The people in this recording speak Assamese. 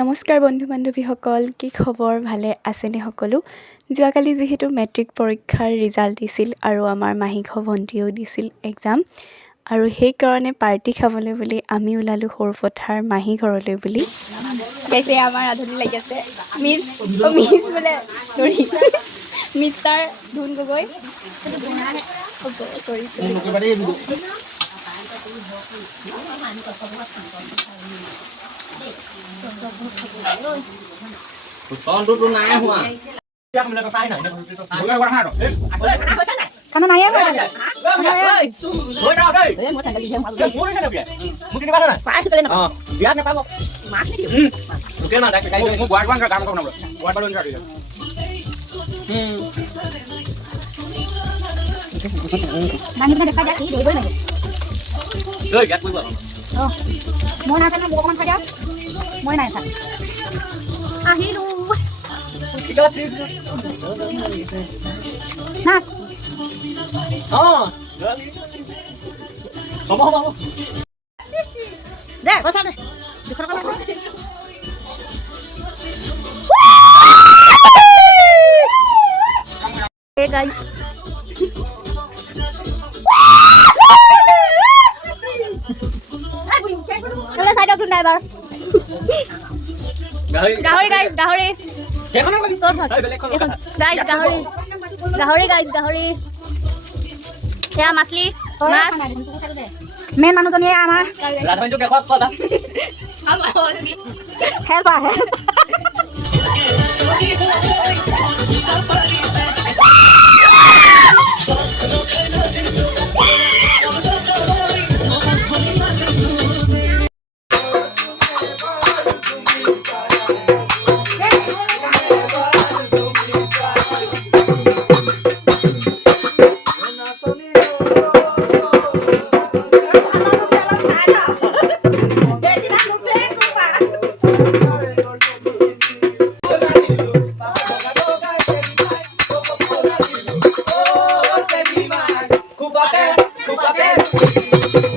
নমস্কাৰ বন্ধু বান্ধৱীসকল, কি খবৰ? ভালে আছেনে সকলো? যোৱাকালি যিহেতু মেট্ৰিক পৰীক্ষাৰ ৰিজাল্ট দিছিল আৰু আমাৰ মাহীঘ ভণ্টিয়েও দিছিল এক্সাম, আৰু সেইকাৰণে পাৰ্টি খাবলৈ বুলি আমি ওলালোঁ সৰুপথাৰ মাহী ঘৰলৈ বুলি। গাইছে আমাৰ আধুনি লাগি আছে মিছ বোলে চৰি মিষ্টাৰ ধুন Gogoi. Karena naya apa? Mau nanya kan bukan saja? Mau nanya kan? Ahiru. Nas. Không. Deh, bosan deh. Dikerok apa? Hey guys. Kalau saya dah belum bar. Gahori guys, gahori. গাহৰি সেয়া মাছলি মাছ মেইন মানুহজনীয়ে আমাৰ হেল্পাৰ Kupate.